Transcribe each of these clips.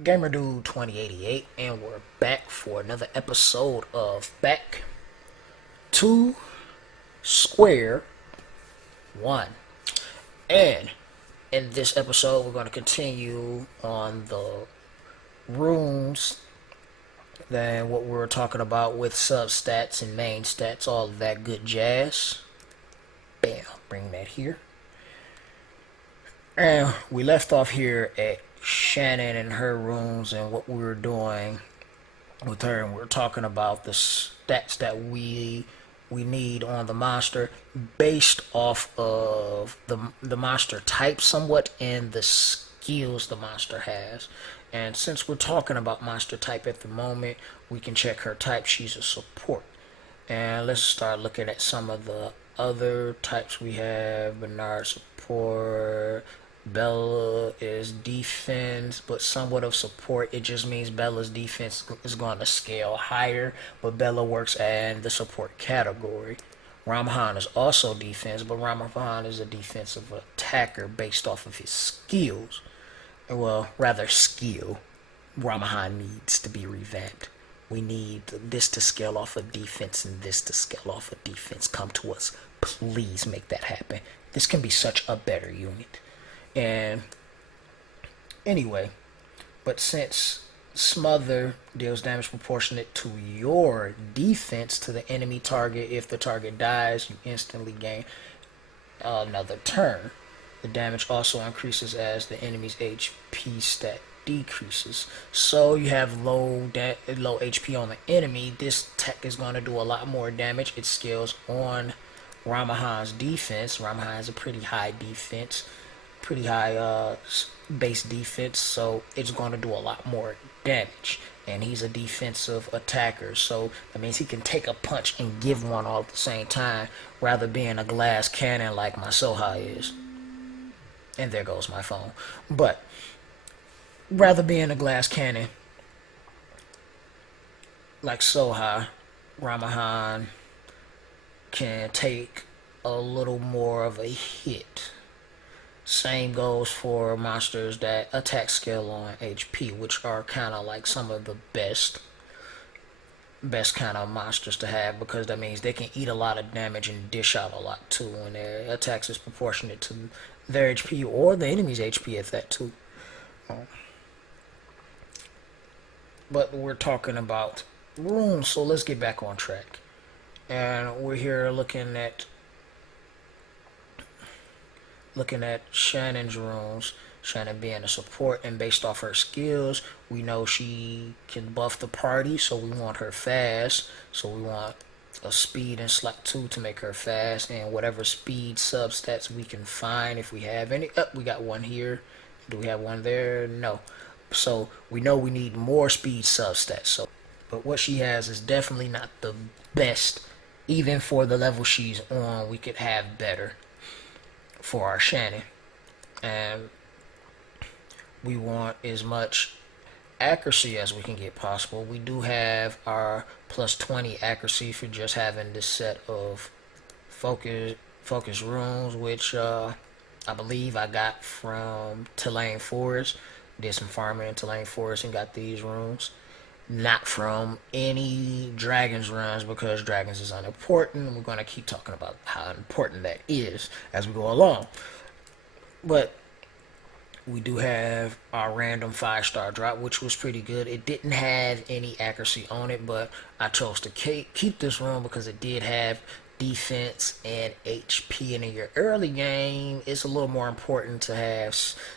Gamer Dude 2088, and we're back for another episode of Back to Square One. And in this episode, we're going to continue on the runes, then what we were talking about with substats and main stats, all of that good jazz. Bam, bring that here. And we left off here at Shannon and her runes and what we were doing with her, and we were talking about the stats that we need on the monster based off of the monster type somewhat and the skills the monster has. And since we're talking about monster type at the moment, we can check her type. She's a support. And let's start looking at some of the other types we have. Bernard support. Bella is defense, but somewhat of support. It just means Bella's defense is going to scale higher, but Bella works in the support category. Ramahan is also defense, but Ramahan is a defensive attacker based off of his skills. Well, rather skill. Ramahan needs to be revamped. We need this to scale off of defense and this to scale off of defense. Come to us. Please make that happen. This can be such a better unit. And anyway, but since Smother deals damage proportionate to your defense to the enemy target, if the target dies, you instantly gain another turn. The damage also increases as the enemy's HP stat decreases. So you have low HP on the enemy. This tech is going to do a lot more damage. It scales on Ramahan's defense. Ramahan has a pretty high defense, pretty high base defense, so it's going to do a lot more damage. And he's a defensive attacker, so that means he can take a punch and give one all at the same time, rather being a glass cannon like my Soha is. And there goes my phone. But rather being a glass cannon like Soha, Ramahan can take a little more of a hit. Same goes for monsters that attack scale on HP, which are kind of like some of the best kind of monsters to have, because that means they can eat a lot of damage and dish out a lot too, and their attacks is proportionate to their HP or the enemy's HP at that too. But we're talking about runes, so let's get back on track. And we're here looking at Shannon's runes. Shannon being a support, and based off her skills, we know she can buff the party, so we want her fast. So we want a speed and slack 2 to make her fast, and whatever speed substats we can find if we have any. We got one here. Do we have one there? No. So we know we need more speed substats. So, but what she has is definitely not the best. Even for the level she's on, we could have better for our Shannon. And we want as much accuracy as we can get possible. We do have our plus 20 accuracy for just having this set of focus runes, which I believe I got from Tulane Forest. Did some farming in Tulane Forest and got these runes. Not from any dragons runs, because dragons is unimportant. We're going to keep talking about how important that is as we go along. But we do have our random 5-star drop, which was pretty good. It didn't have any accuracy on it, but I chose to keep this rune because it did have defense and HP. And in your early game, it's a little more important to have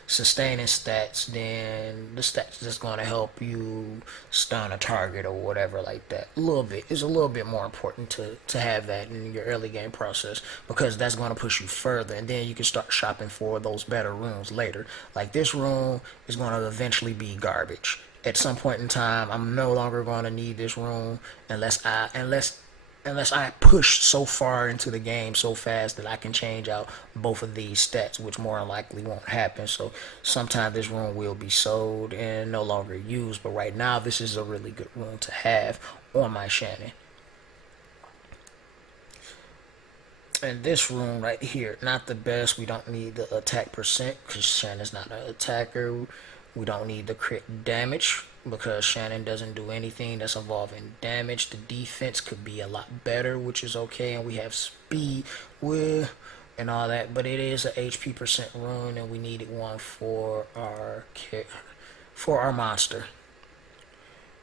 sustaining stats than the stats that's going to help you stun a target or whatever like that. It's a little bit more important to have that in your early game process, because that's going to push you further, and then you can start shopping for those better runes later. Like this rune is going to eventually be garbage at some point in time. I'm no longer going to need this rune unless I push so far into the game so fast that I can change out both of these stats, which more than likely won't happen. So sometime this rune will be sold and no longer used, but right now this is a really good rune to have on my Shannon. And this rune right here, not the best. We don't need the attack percent because Shannon's not an attacker. We don't need the crit damage because Shannon doesn't do anything that's involving damage. The defense could be a lot better, which is okay, and we have speed with and all that, but it is a HP percent rune, and we needed one for our monster.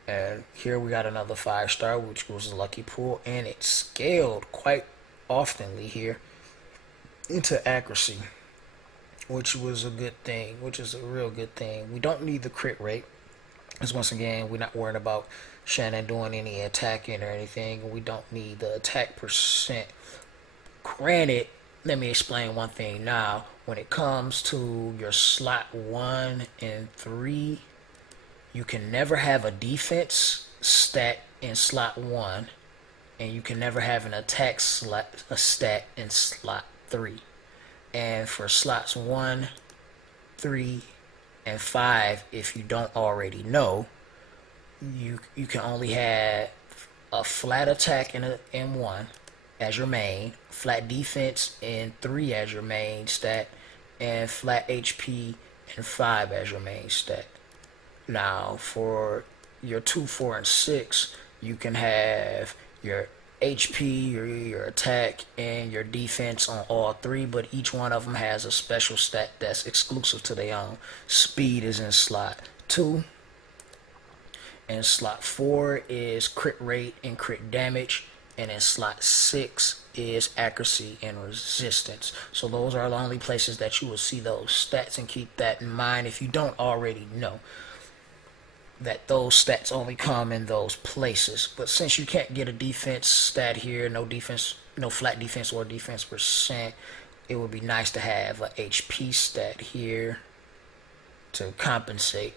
And here we got another 5-star, which was a lucky pull, and it scaled quite oftenly here into accuracy, which was a good thing, which is a real good thing. We don't need the crit rate, because once again, we're not worried about Shannon doing any attacking or anything. We don't need the attack percent. Granted, let me explain one thing now. When it comes to your slot 1 and 3, you can never have a defense stat in slot 1, and you can never have an attack stat in slot 3. And for slots 1, 3, and 5, if you don't already know, you can only have a flat attack in 1 as your main, flat defense in 3 as your main stat, and flat HP in 5 as your main stat. Now, for your 2, 4, and 6, you can have your HP, your attack, and your defense on all 3, but each one of them has a special stat that's exclusive to their own. Speed is in slot 2, and slot 4 is crit rate and crit damage, and in slot 6 is accuracy and resistance. So those are the only places that you will see those stats, and keep that in mind if you don't already know that those stats only come in those places. But since you can't get a defense stat here, no defense, no flat defense or defense percent, it would be nice to have a HP stat here to compensate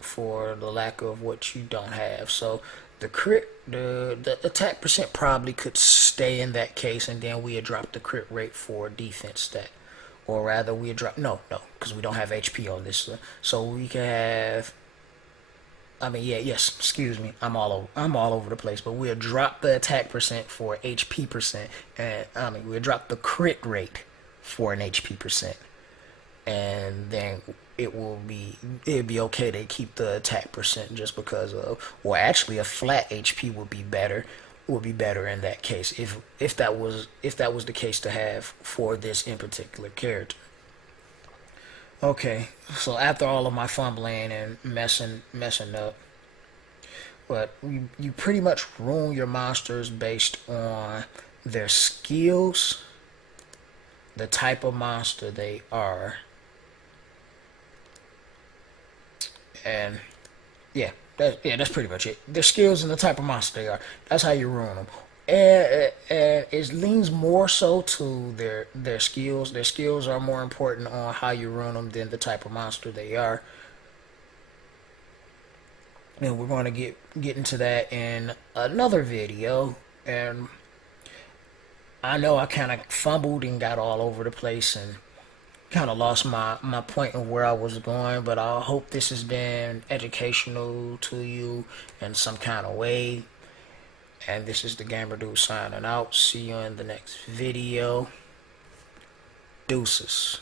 for the lack of what you don't have. So the attack percent probably could stay in that case, and then we would drop the crit rate for defense stat, or rather we would drop no, because we don't have HP on this. So we can have, excuse me, I'm all over the place, but we'll drop the attack percent for HP percent, and we'll drop the crit rate for an HP percent, and then it'd be okay to keep the attack percent just because of, well, actually a flat HP would be better in that case if that was the case to have for this in particular character. Okay, so after all of my fumbling and messing up, but you pretty much rune your monsters based on their skills, the type of monster they are, and that's pretty much it. Their skills and the type of monster they are. That's how you rune them. And it leans more so to their skills. Their skills are more important on how you run them than the type of monster they are. And we're going to get into that in another video. And I know I kind of fumbled and got all over the place and kind of lost my point of where I was going, but I hope this has been educational to you in some kind of way. And this is the Gamer Dude signing out. See you in the next video. Deuces.